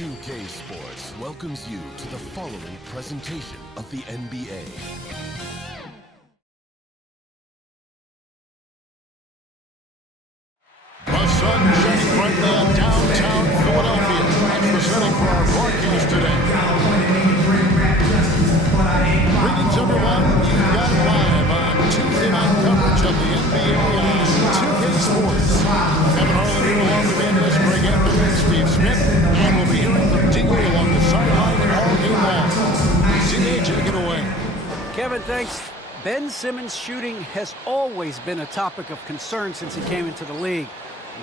2K Sports welcomes you to the following presentation of the NBA. The sun shining brightly on downtown Philadelphia. That's the setting for our broadcast today. Greetings, everyone. You've got it live on Tuesday night coverage of the NBA on 2K Sports. Kevin Harlan here along with analyst Greg Anthony and Steve Smith. And we'll be hearing from D.A. along the sideline all game long. D.A., take it away. Kevin, thanks. Ben Simmons' shooting has always been a topic of concern since he came into the league.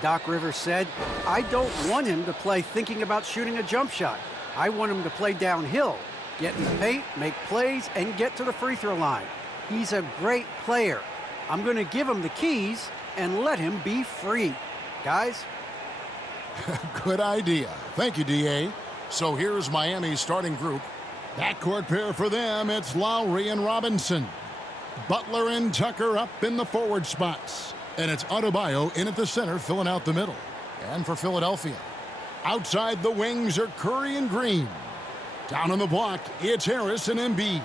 Doc Rivers said, I don't want him to play thinking about shooting a jump shot. I want him to play downhill, get in the paint, make plays, and get to the free throw line. He's a great player. I'm going to give him the keys and let him be free. Guys? Good idea. Thank you, D.A. So here's Miami's starting group. Backcourt pair for them, it's Lowry and Robinson. Butler and Tucker up in the forward spots. And it's Adebayo in at the center, filling out the middle. And for Philadelphia, outside the wings are Curry and Green. Down on the block, it's Harris and Embiid.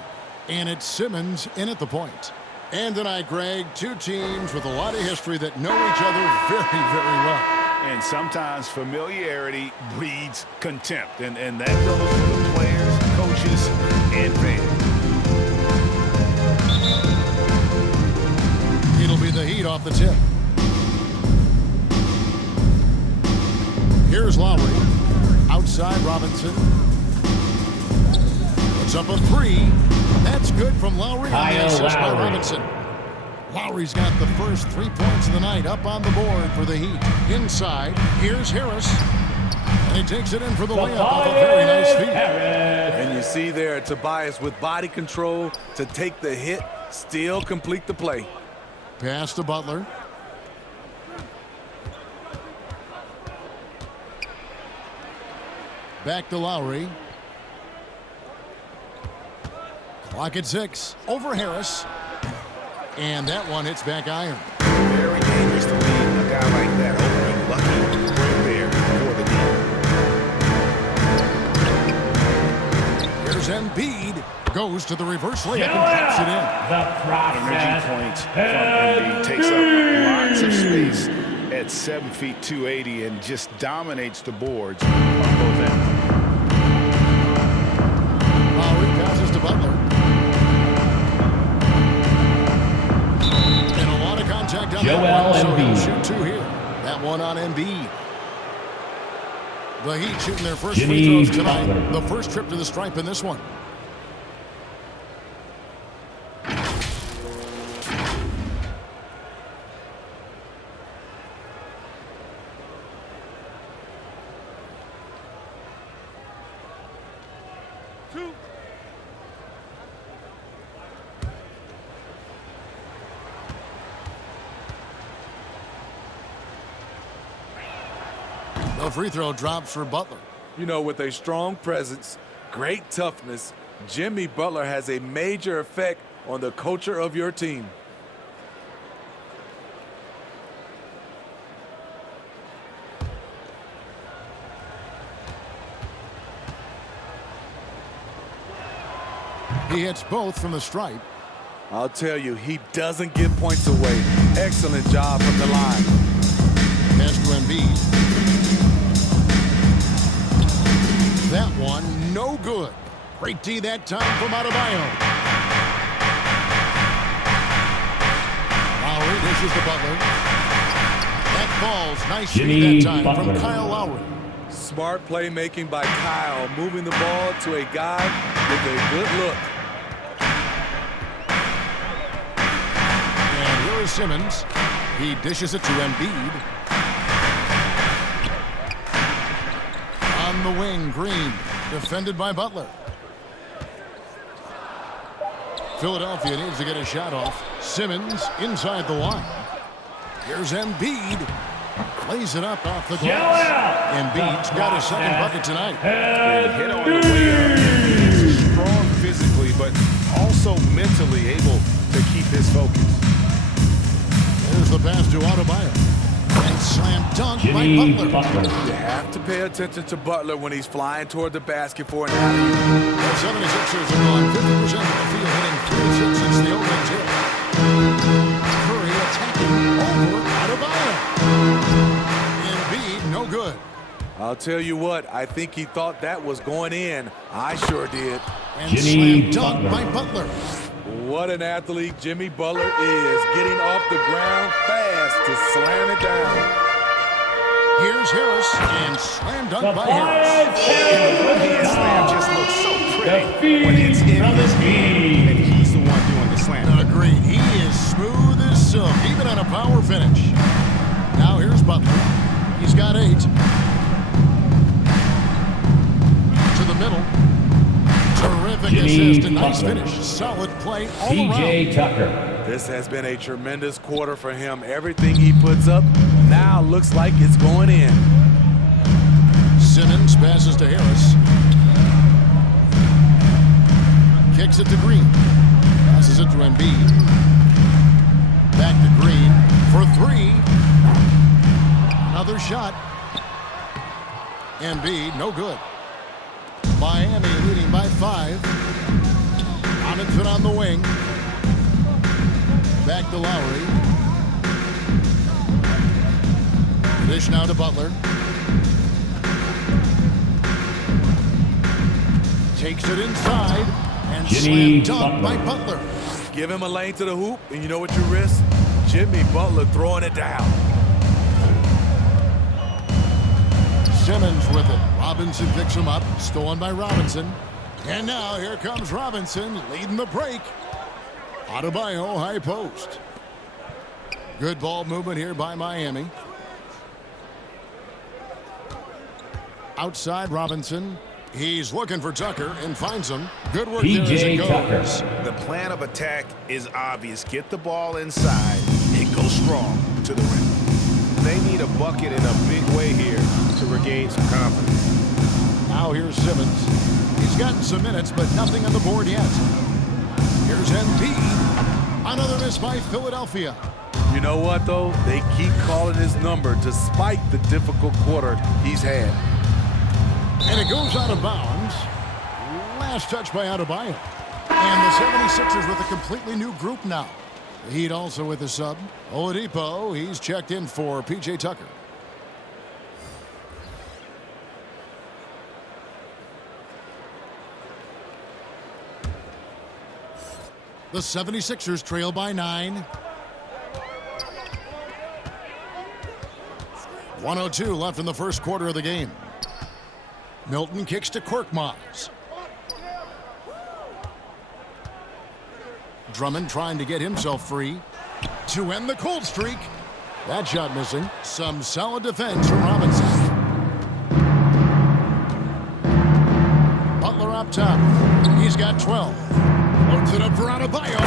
And it's Simmons in at the point. And tonight, Greg, two teams with a lot of history that know each other very, very well. And sometimes familiarity breeds contempt. And that goes for the players, coaches, and fans. It'll be the Heat off the tip. Here's Lowry. Outside Robinson. Puts up a three. That's good from Lowry. And the assist by Robinson. Lowry's got the first 3 points of the night up on the board for the Heat. Inside, here's Harris. And he takes it in for the layup off a very nice feed. And you see there Tobias with body control to take the hit, still complete the play. Pass to Butler. Back to Lowry. Clock at 6. Over Harris. And that one hits back iron. Very dangerous to leave a guy like that open. Lucky right there for the deal. Here's Embiid. Goes to the reverse layup and taps it in. Energy point from Embiid takes up lots of space at 7 feet 280 and just dominates the boards on both ends. Lowry passes to Butler. And a lot of contact on that one, so he'll shoot two here. That one on Embiid. The Heat shooting their first free throws tonight. The first trip to the stripe in this one. The free throw drops for Butler. You know, with a strong presence, great toughness, Jimmy Butler has a major effect on the culture of your team. He hits both from the stripe. I'll tell you, he doesn't give points away. Excellent job from the line. Pass to Embiid. That one, no good. Great D that time from Adebayo. Lowry dishes to Butler. That falls. Nice shooting that time from Kyle Lowry. Smart playmaking by Kyle, moving the ball to a guy with a good look. And here is Simmons. He dishes it to Embiid. On the wing, Green, defended by Butler. Philadelphia needs to get a shot off. Simmons inside the line. Here's Embiid. Lays it up off the glass. Embiid's got his second bucket tonight. Hit on the way up. He's strong physically, but also mentally able to keep his focus. There's the pass to Adebayo. And slam dunk by Butler. You have to pay attention to Butler when he's flying toward the basket for an alley-oop. The 76ers have gone 50% of the field, hitting 3 of 6 since the opening tip. Curry attacking over Adebayo. Embiid, no good. I'll tell you what, I think he thought that was going in. I sure did. And slam dunk by Butler. What an athlete Jimmy Butler is, getting off the ground fast to slam it down. Here's Harris, and slam dunk by Harris. The one-hand slam just looks so pretty when it's in his hand, and he's the one doing the slam. Agreed. He is smooth as silk, even on a power finish. Now here's Butler. He's got 8. To the middle. Terrific assist and nice finish. Solid play all around. PJ Tucker. This has been a tremendous quarter for him. Everything he puts up now looks like it's going in. Simmons passes to Harris. Kicks it to Green. Passes it to Embiid. Back to Green for 3. Another shot. Embiid, no good. Miami leading by 5. Robinson on the wing. Back to Lowry. Dish now to Butler. Takes it inside and slam dunk by Butler. Give him a lane to the hoop, and you know what you risk? Jimmy Butler throwing it down. Simmons with it. Robinson picks him up. Stolen by Robinson. And now here comes Robinson leading the break. Adebayo high post. Good ball movement here by Miami. Outside Robinson. He's looking for Tucker and finds him. Good work there as it goes. The plan of attack is obvious. Get the ball inside and go strong to the rim. They need a bucket in a big way here to regain some confidence. Now here's Simmons. He's gotten some minutes, but nothing on the board yet. Here's Embiid. Another miss by Philadelphia. You know what, though? They keep calling his number despite the difficult quarter he's had. And it goes out of bounds. Last touch by Adebayo. And the 76ers with a completely new group now. The Heat also with a sub. Oladipo, he's checked in for PJ Tucker. The 76ers trail by 9. 1:02 left in the first quarter of the game. Milton kicks to Korkmaz. Drummond trying to get himself free to end the cold streak. That shot missing. Some solid defense from Robinson. Butler up top. He's got 12. Loads it up for Adebayo.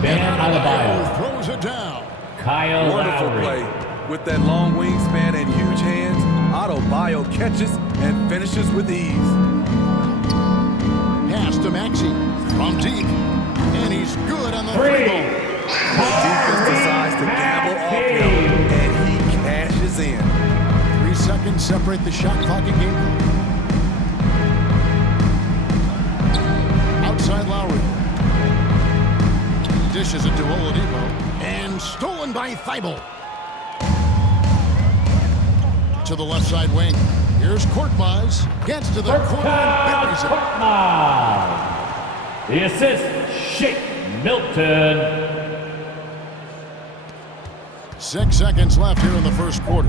Ben Adebayo throws it down. Kyle Wonderful Lowry. play. With that long wingspan and huge hands, Adebayo catches and finishes with ease. Pass to Maxey from deep. And he's good on the three ball. The defense decides to gamble off him, and he cashes in. 3 seconds separate the shot clock and game clock. Outside Lowry. Dishes it to Oladipo. And stolen by Thibault. To the left side wing. Here's Korkmaz. Gets to the corner and buries it. Korkmaz. The assist, Shake Milton. 6 seconds left here in the first quarter.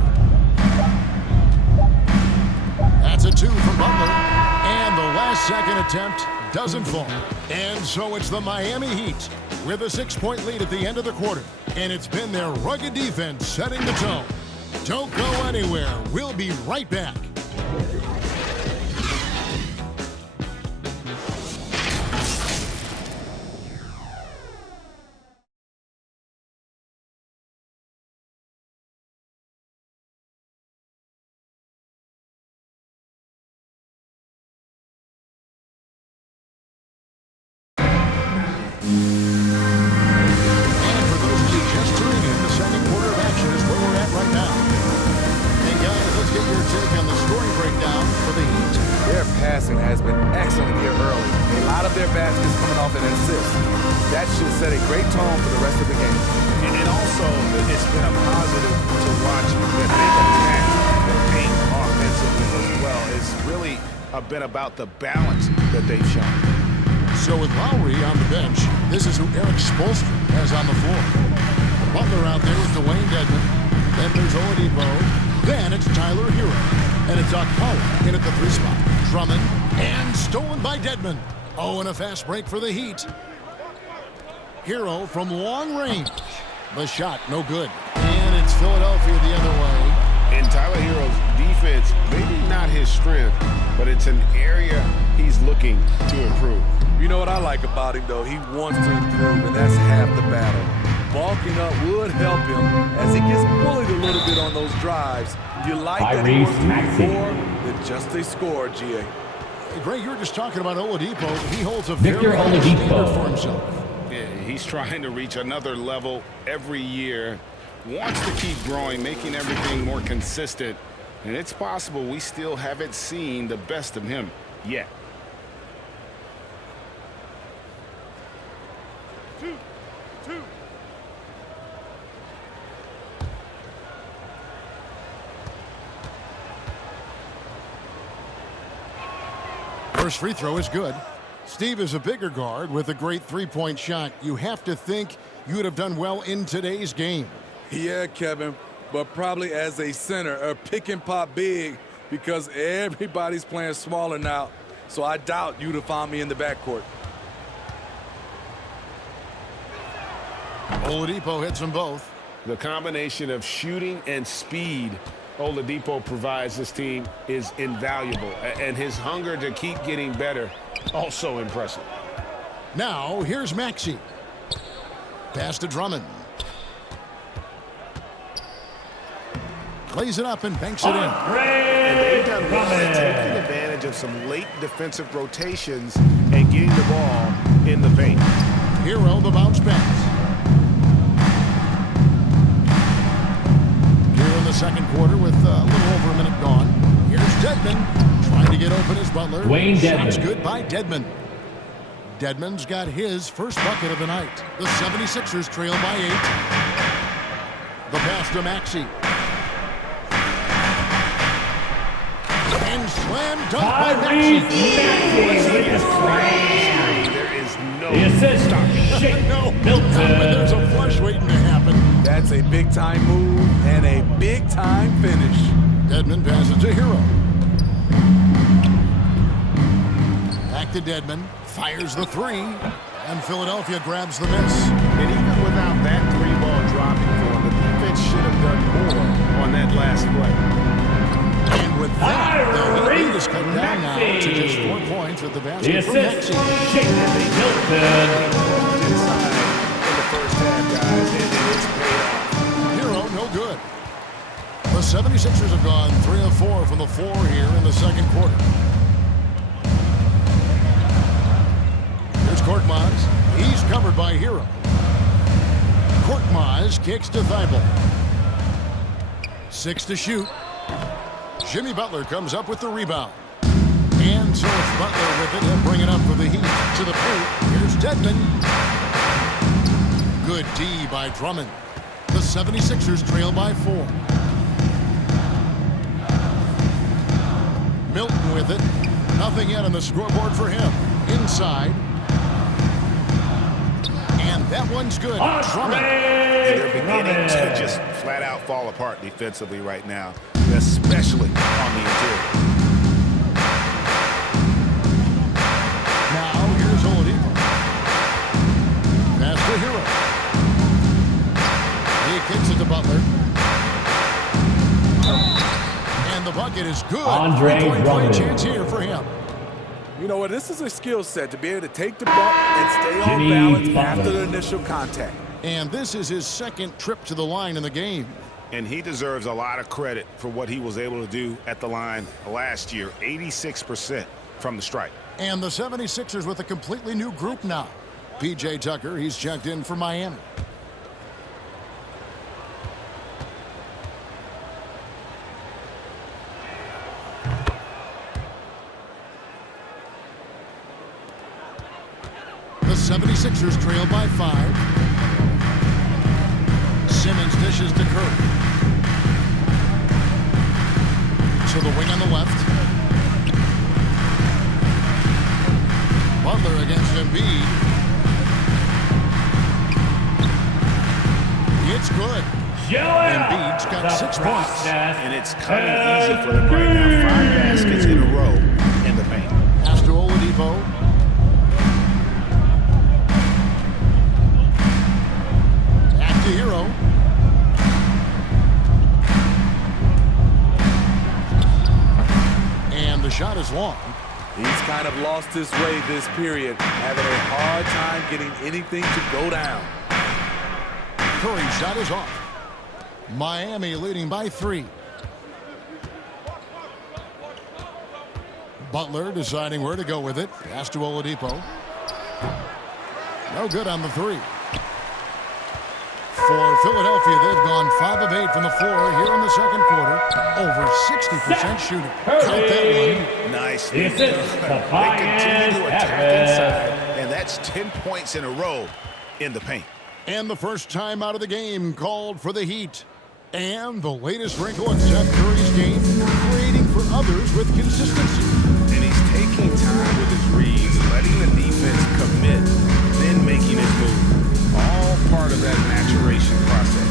That's a 2 from Butler. And the last second attempt doesn't fall. And so it's the Miami Heat with a 6-point lead at the end of the quarter. And it's been their rugged defense setting the tone. Don't go anywhere. We'll be right back. have been about the balance that they've shown. So with Lowry on the bench, this is who Eric Spoelstra has on the floor. Butler out there with Dwayne Dedmon. Then there's Oladipo. Then it's Tyler Hero. And it's Okpala in at the 3 spot. Drummond, and stolen by Dedmon. Oh, and a fast break for the Heat. Hero from long range. The shot, no good. And it's Philadelphia the other way. In Tyler Hero's defense, maybe not his strength, but it's an area he's looking to improve. You know what I like about him, though? He wants to improve, and that's half the battle. Bulking up would help him as he gets bullied a little bit on those drives. You like that he wants to do more than just a score, GA. Hey, Greg, you were just talking about Oladipo. He holds a Victor very high standard Oladipo for himself. Yeah, he's trying to reach another level every year. Wants to keep growing, making everything more consistent. And it's possible we still haven't seen the best of him yet. First free throw is good. Steve is a bigger guard with a great three-point shot. You have to think you would have done well in today's game. Yeah, Kevin, but probably as a center, a pick and pop big because everybody's playing smaller now. So I doubt you'd have found me in the backcourt. Oladipo hits them both. The combination of shooting and speed Oladipo provides this team is invaluable. And his hunger to keep getting better, also impressive. Now, here's Maxey. Pass to Drummond. Lays it up and banks it in. And they've done well at taking advantage of some late defensive rotations and getting the ball in the paint. Hero the bounce pass. Here in the second quarter with a little over a minute gone. Here's Dedmon trying to get open as Butler. Dwayne Shot's Dedmon. good by Dedmon. Dedmon's got his first bucket of the night. The 76ers trail by 8. The pass to Maxey. And slam dunk by Tyrese Maxey. Maxey with the slam. There is no The assist, Shake No, there's a Milton. flush waiting to happen. That's a big-time move and a big-time finish. Dedmon passes to Hero. Back to Dedmon. Fires the 3. And Philadelphia grabs the miss. And even without that 3-ball dropping for him, the defense should have done more on that last play. And with that, the Tyrese lead is cut down now to just 4 Maxey. points with the The basket from assist, Maxey. Shake Milton. Inside in the first half, guys, and it's paid off. Hero, no good. The 76ers have gone 3 of 4 from the floor here in the second quarter. Here's Korkmaz. He's covered by Hero. Korkmaz kicks to Thibault. 6 to shoot. Jimmy Butler comes up with the rebound. And so it's Butler with it. He'll bring it up for the Heat to the paint. Here's Dedmon. Good D by Drummond. The 76ers trail by 4. Milton with it. Nothing yet on the scoreboard for him. Inside. And that one's good. Drummond. And they're beginning to just flat out fall apart defensively right now, especially on the interior. Now here's Oladipo. Pass to Hero. He kicks it to Butler. And the bucket is good. Andre 3-point Drummond. chance here for him. You know what? This is a skill set to be able to take the bump and stay on Jimmy balance Butler. after the initial contact. And this is his second trip to the line in the game. And he deserves a lot of credit for what he was able to do at the line last year. 86% from the stripe. And the 76ers with a completely new group now. P.J. Tucker, he's checked in for Miami. The 76ers trail by 5. Simmons dishes to Curry. To the wing on the left. Embiid. It's good. Embiid's got 6 points. And it's coming easy for them right now. 5 baskets in a row in the paint. Pass to Oladipo. Back to Hero. And the shot is long. He's kind of lost his way this period, having a hard time getting anything to go down. Curry's shot is off. Miami leading by 3. Butler deciding where to go with it. Pass to Oladipo. No good on the 3. For Philadelphia, they've gone 5 of 8 from the floor here in the second quarter. Over 60% shooting. Count that one. Nice. This is They the continue to attack Finest inside, and that's 10 points in a row in the paint. And the first time out of the game called for the Heat. And the latest wrinkle in Steph Curry's game, creating for others with consistency. And he's taking time with his reads, letting the defense commit, then making his move. All part of that maturation process.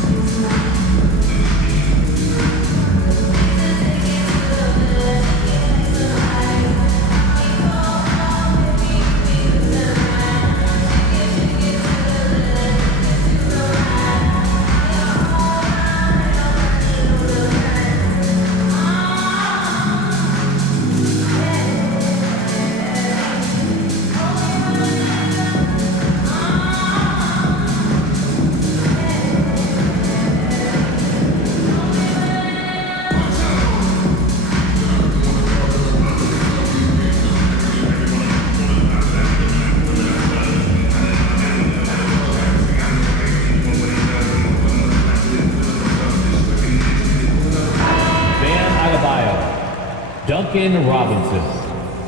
Duncan Robinson,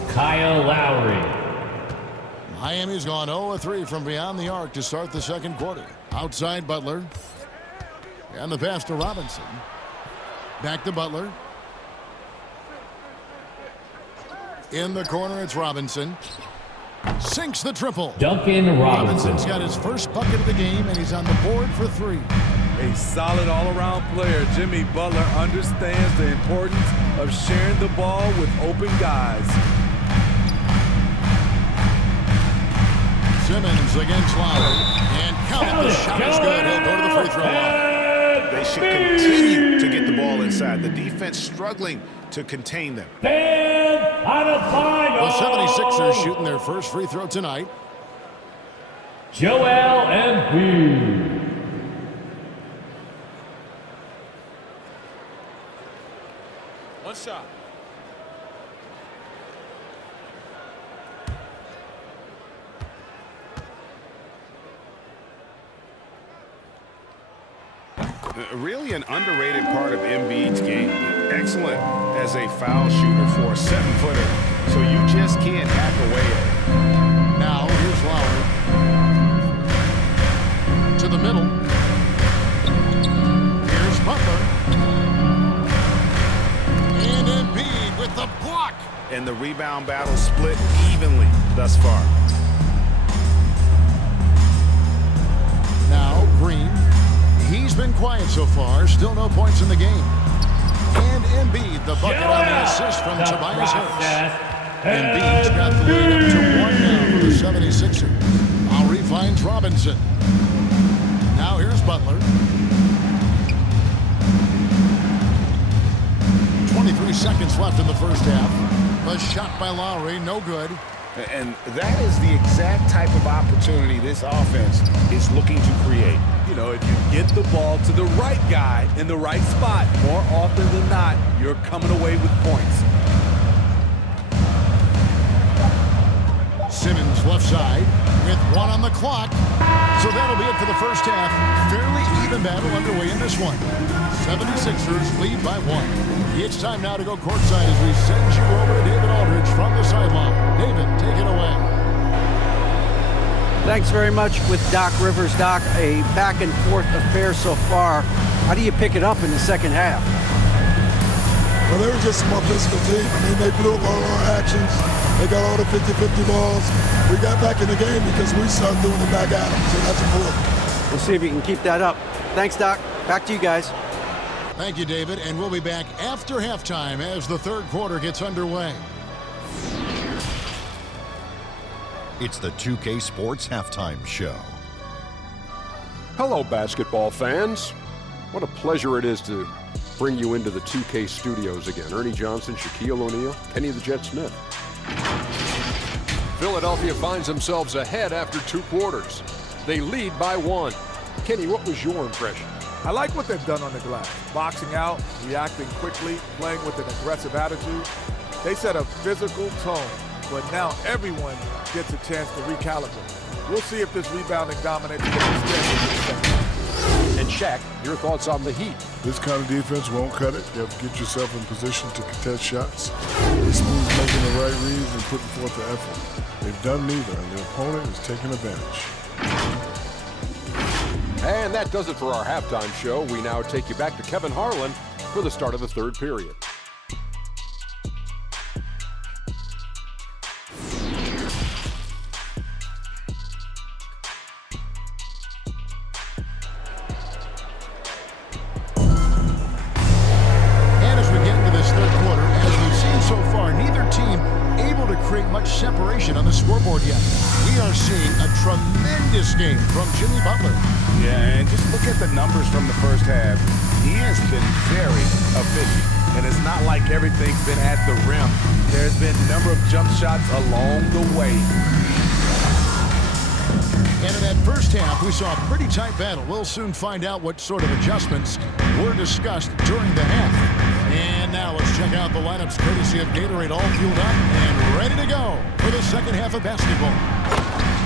Kyle Lowry. Miami's gone 0-3 from beyond the arc to start the second quarter. Outside Butler. And the pass to Robinson. Back to Butler. In the corner, it's Robinson. Sinks the triple. Duncan Robinson. Robinson's got his first bucket of the game, and he's on the board for 3. A solid all-around player, Jimmy Butler understands the importance of sharing the ball with open guys. Simmons against Lowry. And count it. The shot is good. He'll go to the free throw line. They should continue to get the ball inside. The defense struggling to contain them. The 76ers shooting their first free throw tonight. Joel Embiid. One shot. Really an underrated part of Embiid's game. Excellent as a foul shooter for a 7-footer. So you just can't hack away at it. Now here's Lowry. To the middle. Here's Butler. And Embiid with the block. And the rebound battle split evenly thus far. Now Green. He's been quiet so far. Still no points in the game. And Embiid, the bucket on the assist from Tobias Harris. Embiid's got the lead up to 1 now for the 76ers. Lowry finds Robinson. Now here's Butler. 23 seconds left in the first half. A shot by Lowry, no good. And that is the exact type of opportunity this offense is looking to create. You know, if you get the ball to the right guy in the right spot, more often than not, you're coming away with points. Simmons left side with 1 on the clock. So that'll be it for the first half. Fairly even battle underway in this one. 76ers lead by 1. It's time now to go courtside as we send you over to David Aldridge from the sideline. David, take it away. Thanks very much with Doc Rivers. Doc, a back-and-forth affair so far. How do you pick it up in the second half? Well, they were just a more physical team. I mean, they blew up all our actions. They got all the 50-50 balls. We got back in the game because we started doing it back at them, so that's important. We'll see if you can keep that up. Thanks, Doc. Back to you guys. Thank you, David, and we'll be back after halftime as the third quarter gets underway. It's the 2K Sports Halftime Show. Hello, basketball fans. What a pleasure it is to bring you into the 2K studios again. Ernie Johnson, Shaquille O'Neal, Kenny the Jet Smith. Philadelphia finds themselves ahead after 2 quarters. They lead by 1. Kenny, what was your impression? I like what they've done on the glass. Boxing out, reacting quickly, playing with an aggressive attitude. They set a physical tone, but now everyone gets a chance to recalibrate. We'll see if this rebounding dominance can extend into the second half. And Shaq, your thoughts on the Heat? This kind of defense won't cut it. You have to get yourself in position to contest shots. This means making the right reads and putting forth the effort. They've done neither, and the opponent is taking advantage. And that does it for our halftime show. We now take you back to Kevin Harlan for the start of the third period. Separation on the scoreboard yet. We are seeing a tremendous game from Jimmy Butler. Yeah, and just look at the numbers from the first half. He has been very efficient. And it's not like everything's been at the rim. There's been a number of jump shots along the way. And in that first half, we saw a pretty tight battle. We'll soon find out what sort of adjustments were discussed during the half. And now let's check out the lineups courtesy of Gatorade, all fueled up and ready to go for the second half of basketball.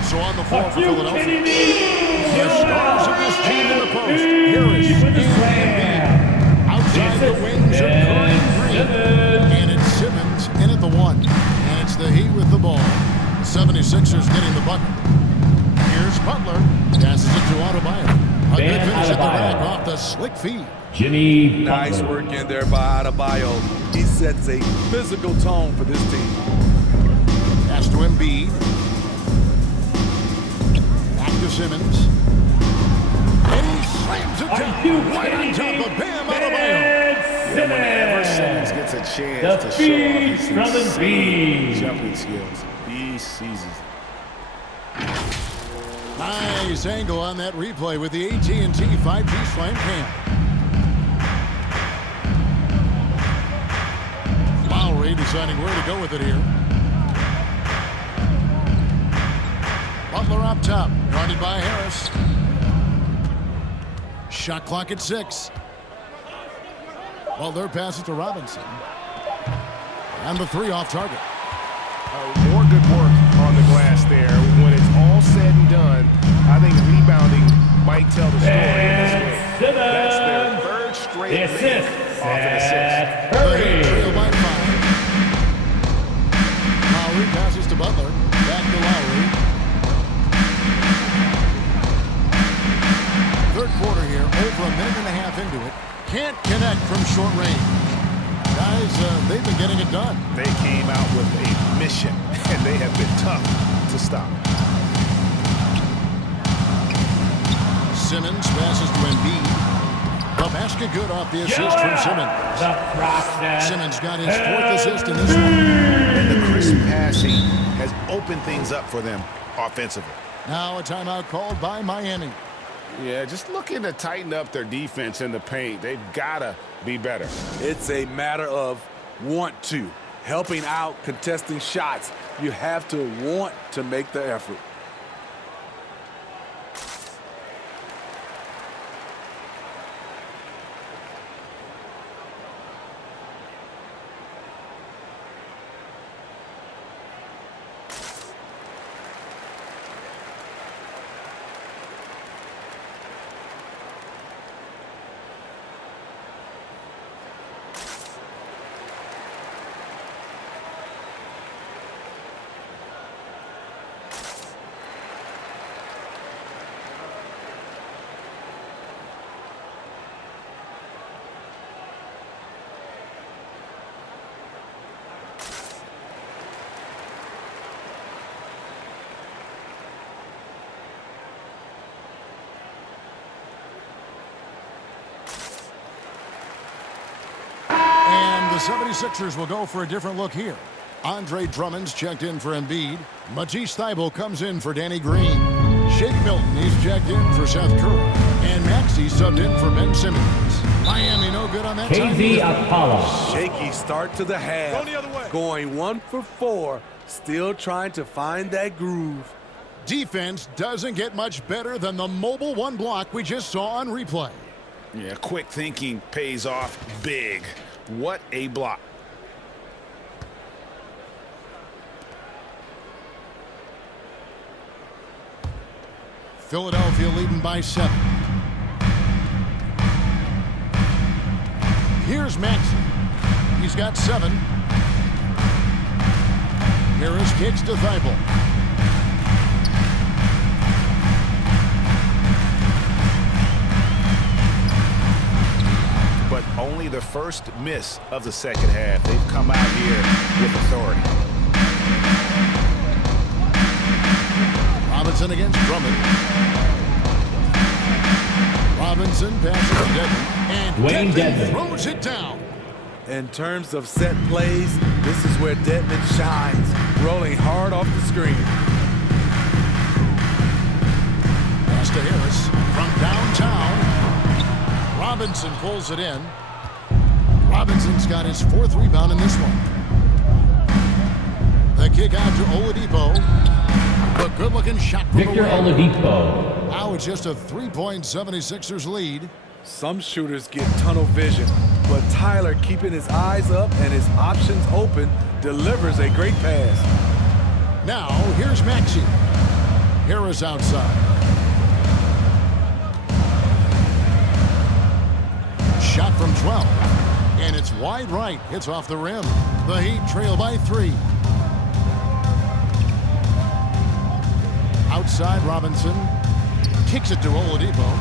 So on the floor for Philadelphia, the stars of this team in the post, Harris and Embiid. Outside the wings are Curry and Green. And it's Simmons in at the 1. And it's the Heat with the ball. 76ers getting the bucket. Here's Butler. Passes it to Adebayo. A good finish at the rack off the slick feed. Jimmy Butler. Nice work in there by Adebayo. He sets a physical tone for this team. Pass to Embiid. Back to Simmons. And he slams it down right on top of Bam Adebayo. Whenever Simmons gets a chance to show off his insane jumping skills, he seizes it. Nice angle on that replay with the AT&T 5G slam cam. Lowry deciding where to go with it here. Butler up top, guarded by Harris. Shot clock at 6. Butler passes to Robinson. And the 3 off target. More good work on the glass there. When it's all said and done, I think rebounding might tell the story in this game. That's their third straight assist. off an assist. Trail by 5. Lowry passes to Butler. Back to Lowry. Third quarter here, over a minute and a half into it. Can't connect from short range. Guys, they've been getting it done. They came out with a mission, and they have been tough to stop. Simmons passes to Embiid. The basket good off the assist from Simmons. The process. Simmons got his 4th assist in this one. And the crisp passing has opened things up for them offensively. Now a timeout called by Miami. Yeah, just looking to tighten up their defense in the paint. They've got to be better. It's a matter of want to. Helping out, contesting shots. You have to want to make the effort. the 76ers will go for a different look here. Andre Drummond's checked in for Embiid. Matisse Thybulle comes in for Danny Green. Shake Milton, he's checked in for Seth Curry. And Maxey subbed in for Ben Simmons. Miami no good on that KZ time. Apollo. Shaky start to the half. Go the other way. Going 1 for 4. Still trying to find that groove. Defense doesn't get much better than the mobile one block we just saw on replay. Yeah, quick thinking pays off big. What a block. Philadelphia leading by 7. Here's Maxey. He's got 7. Harris kicks to Thybulle. But only the first miss of the second half. They've come out here with authority. Robinson against Drummond. Robinson passes to Dedmon. And Dwayne Dedmon throws it down. In terms of set plays, this is where Dedmon shines, rolling hard off the screen. Pass to Harris from downtown. Robinson pulls it in. Robinson's got his 4th rebound in this one. The kick out to Oladipo. A good-looking shot from Victor Oladipo. Now it's just a 3-point 76ers lead. Some shooters get tunnel vision, but Tyler, keeping his eyes up and his options open, delivers a great pass. Now, here's Maxey. Harris outside. Shot from 12. And it's wide right. Hits off the rim. The Heat trail by 3. Outside, Robinson kicks it to Oladipo.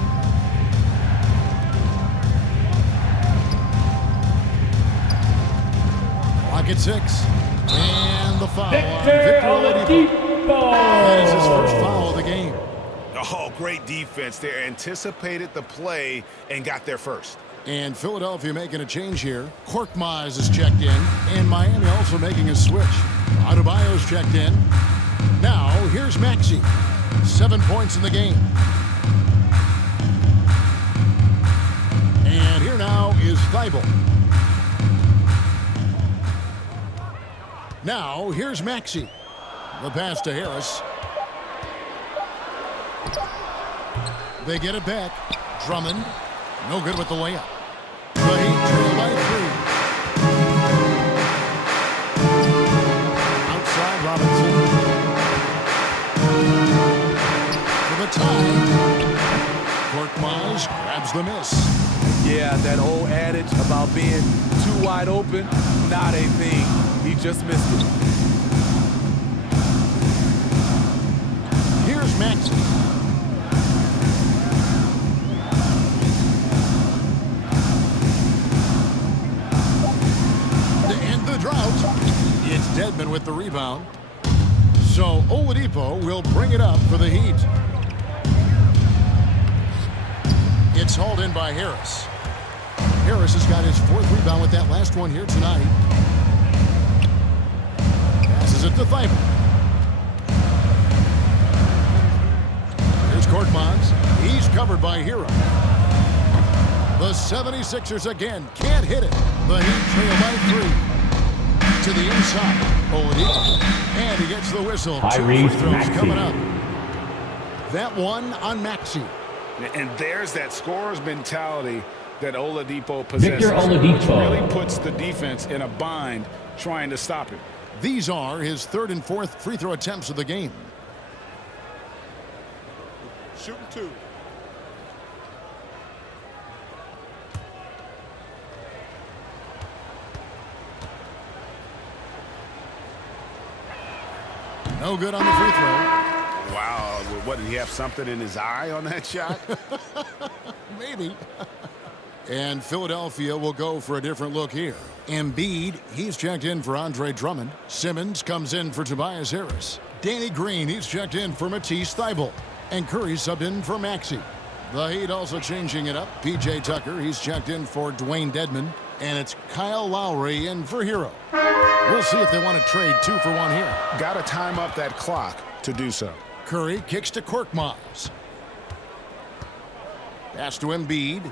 Clock at 6. And the foul. Victor Oladipo. That is his first foul of the game. Oh, great defense there. Anticipated the play and got there first. And Philadelphia making a change here. Korkmaz is checked in. And Miami also making a switch. Adebayo's checked in. Now, here's Maxey. 7 points in the game. And here now is Thybulle. Now, here's Maxey. The pass to Harris. They get it back. Drummond. No good with the layup. The Heat trail by 3. Outside, Robinson. For the tie. Korkmaz grabs the miss. Yeah, that old adage about being too wide open, not a thing. He just missed it. Here's Maxey. It's Dedmon with the rebound. So Oladipo will bring it up for the Heat. It's hauled in by Harris. Harris has got his 4th rebound with that last one here tonight. Passes it to Thybulle. Here's Korkmaz. He's covered by Hero. The 76ers again can't hit it. The Heat trail by 3. To the inside. Oladipo. And he gets the whistle. 2 free throws coming up. That one on Maxey. And there's that scorer's mentality that Oladipo possesses. Victor Oladipo really puts the defense in a bind trying to stop him. These are his 3rd and 4th free throw attempts of the game. Shooting 2. No good on the free throw. Wow, what, did he have something in his eye on that shot? Maybe. And Philadelphia will go for a different look here. Embiid, he's checked in for Andre Drummond. Simmons comes in for Tobias Harris. Danny Green, he's checked in for Matisse Thybulle. And Curry subbed in for Maxey. The Heat also changing it up. P.J. Tucker, he's checked in for Dwayne Dedmon. And it's Kyle Lowry in for Hero. We'll see if they want to trade 2 for 1 here. Got to time up that clock to do so. Curry kicks to Korkmaz. Pass to Embiid.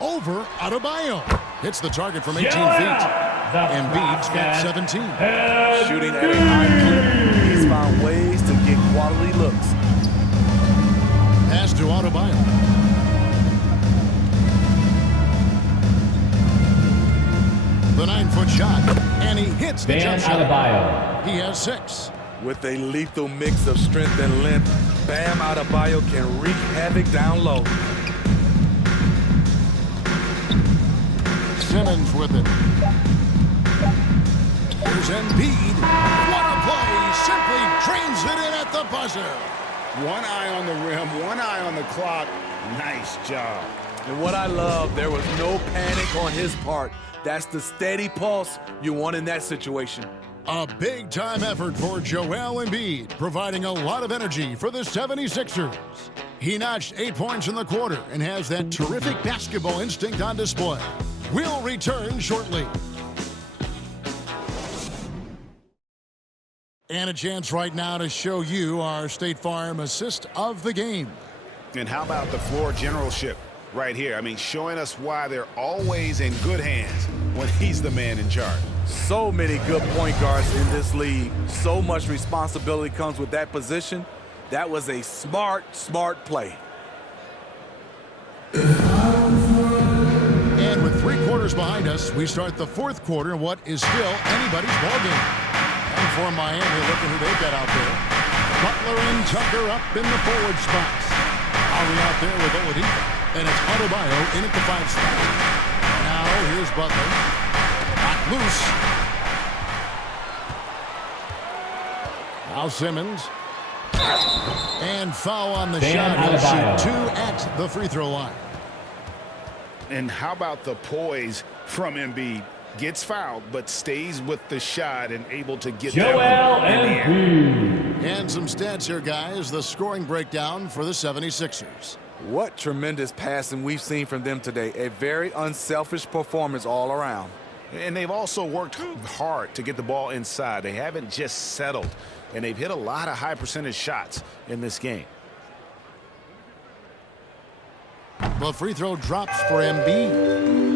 Over Adebayo. Hits the target from 18 feet. Embiid's got 17. Shooting at a high clip. He's found ways to get quality looks. Pass to Adebayo. The 9-foot shot, and he hits the jump shot. Adebayo. He has 6. With a lethal mix of strength and length, Bam Adebayo can wreak havoc down low. Simmons with it. Here's Embiid. What a play! Simply drains it in at the buzzer. One eye on the rim, one eye on the clock. Nice job. And what I love, there was no panic on his part. That's the steady pulse you want in that situation. A big-time effort for Joel Embiid, providing a lot of energy for the 76ers. He notched 8 points in the quarter and has that terrific basketball instinct on display. We'll return shortly. And a chance right now to show you our State Farm assist of the game. And how about the floor generalship right here? I mean, showing us why they're always in good hands when he's the man in charge. So many good point guards in this league. So much responsibility comes with that position. That was a smart play. And with 3 quarters behind us, we start the 4th quarter in what is still anybody's ballgame. And for Miami, look at who they've got out there. Butler and Tucker up in the forward spots. Lowry out there with Oladipo. And it's Adebayo in at the 5 spot. Now here's Butler. Knocked loose. Now Simmons. And foul on the shot. He'll shoot 2 at the free throw line. And how about the poise from Embiid? Gets fouled, but stays with the shot and able to get Joel Embiid. And some stats here, guys. The scoring breakdown for the 76ers. What tremendous passing we've seen from them today. A very unselfish performance all around. And they've also worked hard to get the ball inside. They haven't just settled. And they've hit a lot of high percentage shots in this game. The free throw drops for Embiid.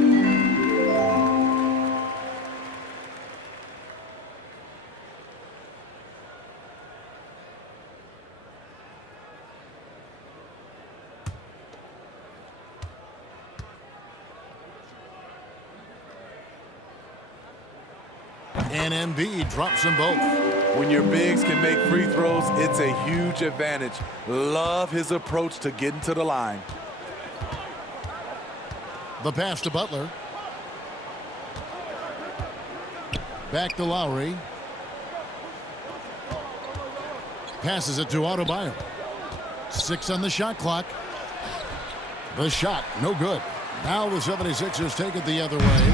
And Embiid drops them both. When your bigs can make free throws, it's a huge advantage. Love his approach to getting to the line. The pass to Butler. Back to Lowry. Passes it to Adebayo. 6 on the shot clock. The shot, no good. Now the 76ers take it the other way.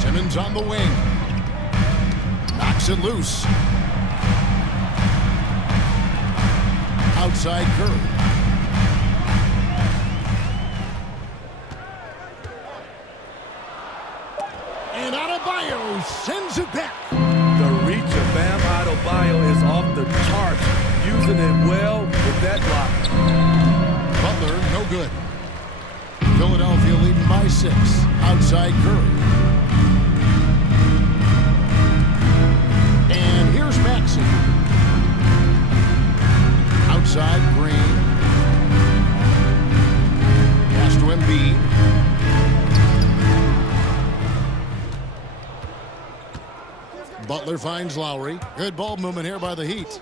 Simmons on the wing. Knocks it loose. Outside Curry. And Adebayo sends it back. The reach of Bam Adebayo is off the charts. Using it well with that block. Butler, no good. Philadelphia leading by 6. Outside Curry. And here's Maxey. Outside Green. Pass to Embiid. Butler finds Lowry. Good ball movement here by the Heat.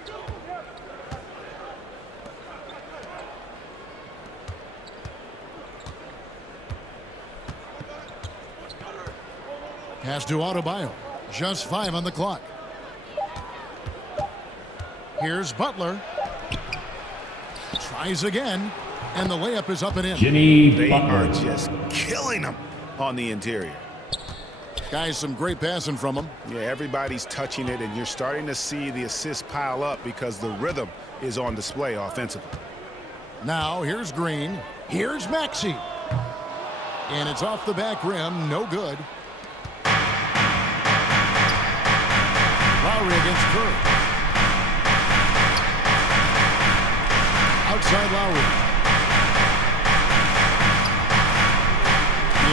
Pass to Adebayo. Just 5 on the clock. Here's Butler. Tries again. And the layup is up and in. They are just killing them on the interior. Guys, some great passing from him. Yeah, everybody's touching it, and you're starting to see the assists pile up because the rhythm is on display offensively. Now, here's Green. Here's Maxey. And it's off the back rim. No good. Lowry against Curry. Outside Lowry.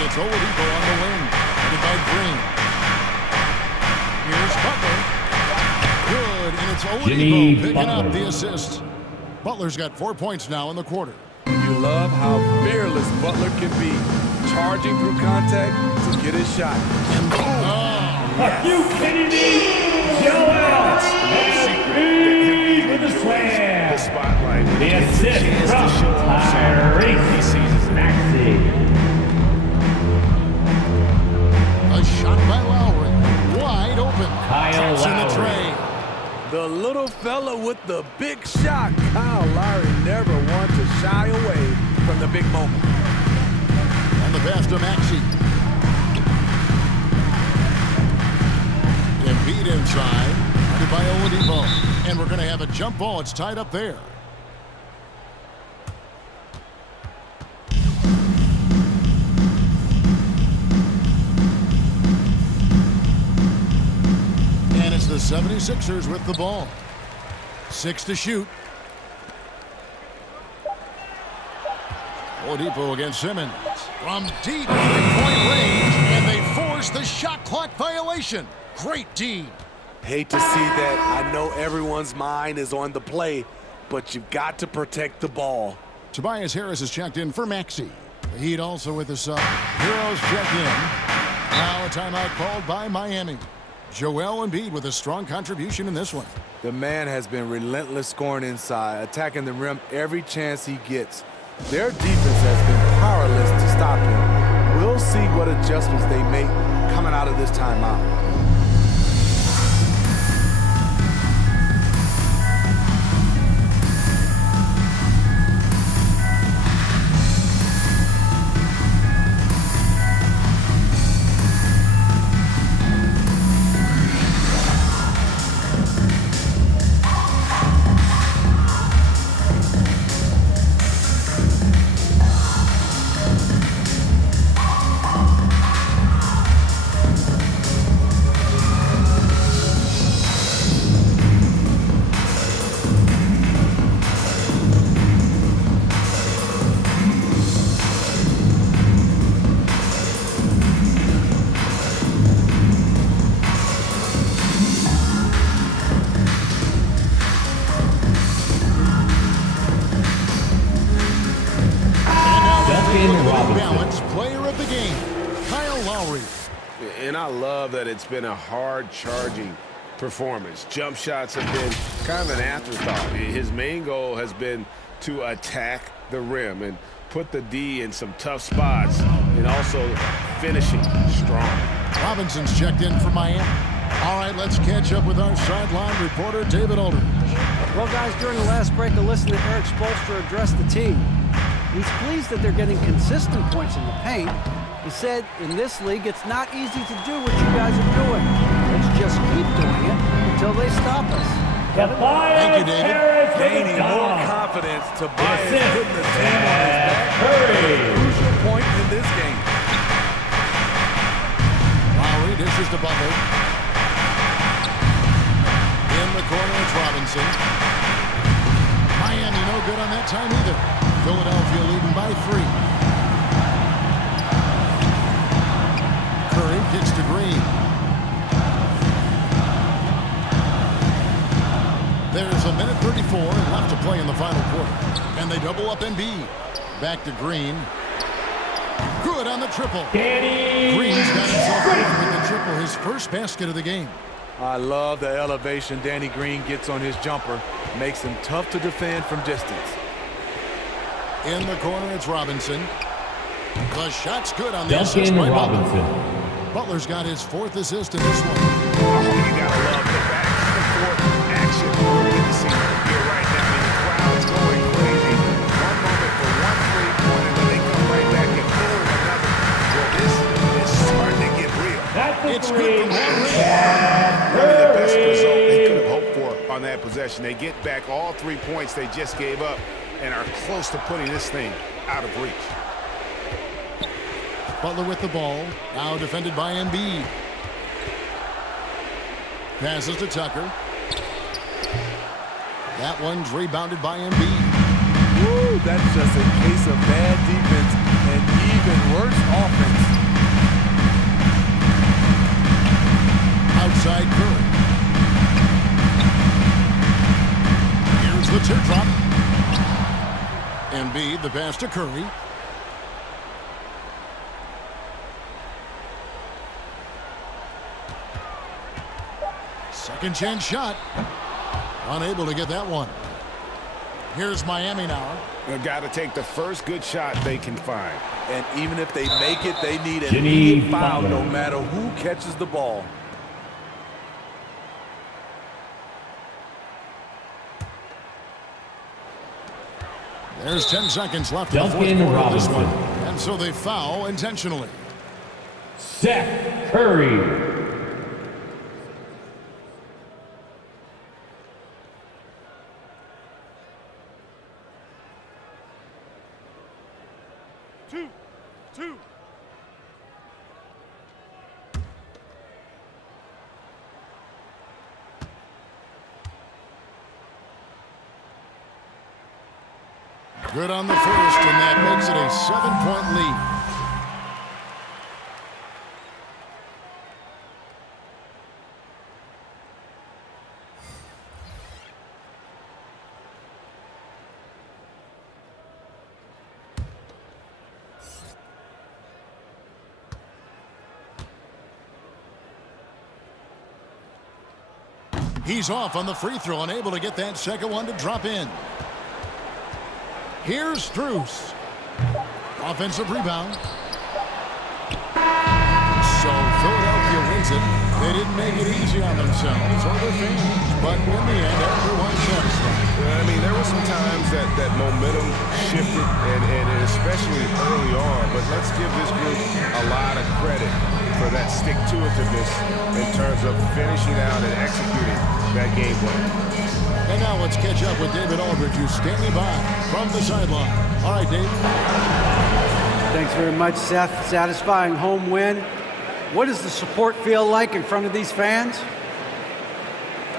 It's Oladipo on the wing. Headed by Green. Here's Butler. Good, and it's Oladipo picking up the assist. Butler's got 4 points now in the quarter. You love how fearless Butler can be, charging through contact to get his shot. And boom. Are you kidding me? Joel Embiid with the slam. The spotlight. The assist from Tyrese Maxey. A shot by Lowry. Wide open. Kyle Taps in the Lowry. tray. The little fella with the big shot. Kyle Lowry never wanted to shy away from the big moment. On the pass to Maxey. Embiid inside. Guarded by Oladipo. And we're going to have a jump ball. It's tied up there. And it's the 76ers with the ball. 6 to shoot. Oladipo against Simmons. From deep three-point range, and they force the shot clock violation. Great D. Hate to see that. I know everyone's mind is on the play, but you've got to protect the ball. Tobias Harris is checked in for Maxey. The Heat also with the sub. Heroes check in. Now a timeout called by Miami. Joel Embiid with a strong contribution in this one. The man has been relentless scoring inside, attacking the rim every chance he gets. Their defense has been powerless to stop him. We'll see what adjustments they make coming out of this timeout. Balance player of the game, Kyle Lowry. And I love that it's been a hard charging performance. Jump shots have been kind of an afterthought. His main goal has been to attack the rim and put the D in some tough spots and also finishing strong. Robinson's checked in for Miami. All right, let's catch up with our sideline reporter, David Aldridge. Well, guys, during the last break, I listened to Eric Spoelstra address the team. He's pleased that they're getting consistent points in the paint. He said, in this league, it's not easy to do what you guys are doing. Let's just keep doing it until they stop us. Thank you, David. Gaining more confidence. Tobias putting the team on his back. Crucial point in this game. Lowry dishes to Butler. In the corner, it's Robinson. Miami no good on that time either. Philadelphia leading by 3. Curry kicks to Green. There's a minute 34 left to play in the final quarter. And they double up Embiid. Back to Green. Good on the triple. Green's got himself going with the triple, his first basket of the game. I love the elevation Danny Green gets on his jumper. Makes him tough to defend from distance. In the corner, it's Robinson. The shot's good on the assist Duncan by Robinson. Butler. Butler's got his 4th assist in this one. Oh, you gotta love the back and forth action. Good to see here right now. The crowd's going crazy. One moment for one three-pointer, and then they come right back and boom, another. Well, this is starting to get real. It's good from that range. Really the best result they could have hoped for on that possession. They get back all 3 points they just gave up. and are close to putting this thing out of reach. Butler with the ball. Now defended by Embiid. Passes to Tucker. That one's rebounded by Embiid. Woo, that's just a case of bad defense and even worse offense. Outside Curry. Here's the teardrop. Embiid, the pass to Curry. Second chance shot. Unable to get that one. Here's Miami now. They've got to take the first good shot they can find. And even if they make it, they need an immediate foul no matter who catches the ball. There's 10 seconds left in the fourth quarter of this one. And so they foul intentionally. Seth Curry. Two. Good on the first, and that makes it a 7-point lead. He's off on the free throw, unable to get that second one to drop in. Here's Strus. Offensive rebound. So Philadelphia wins it. They didn't make it easy on themselves or their fans, but in the end, everyone's satisfied. I mean, there were some times that momentum shifted, and especially early on, but let's give this group a lot of credit for that stick-to-itiveness in terms of finishing out and executing that game plan. And now let's catch up with David Aldridge, who's standing by from the sideline. All right, Dave. Thanks very much, Seth. Satisfying home win. What does the support feel like in front of these fans?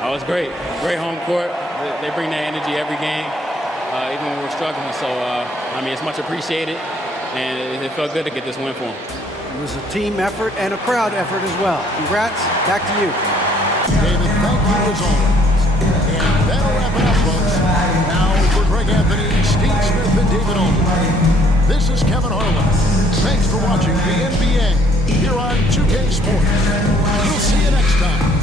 Oh, it's great. Great home court. They bring that energy every game, even when we're struggling. So, I mean, it's much appreciated, and it felt good to get this win for them. It was a team effort and a crowd effort as well. Congrats. Back to you. David, thank you as always. And that'll wrap it up, folks. Now for Greg Anthony, Steve Smith, and David Aldridge. This is Kevin Harlan. Thanks for watching the NBA here on 2K Sports. We'll see you next time.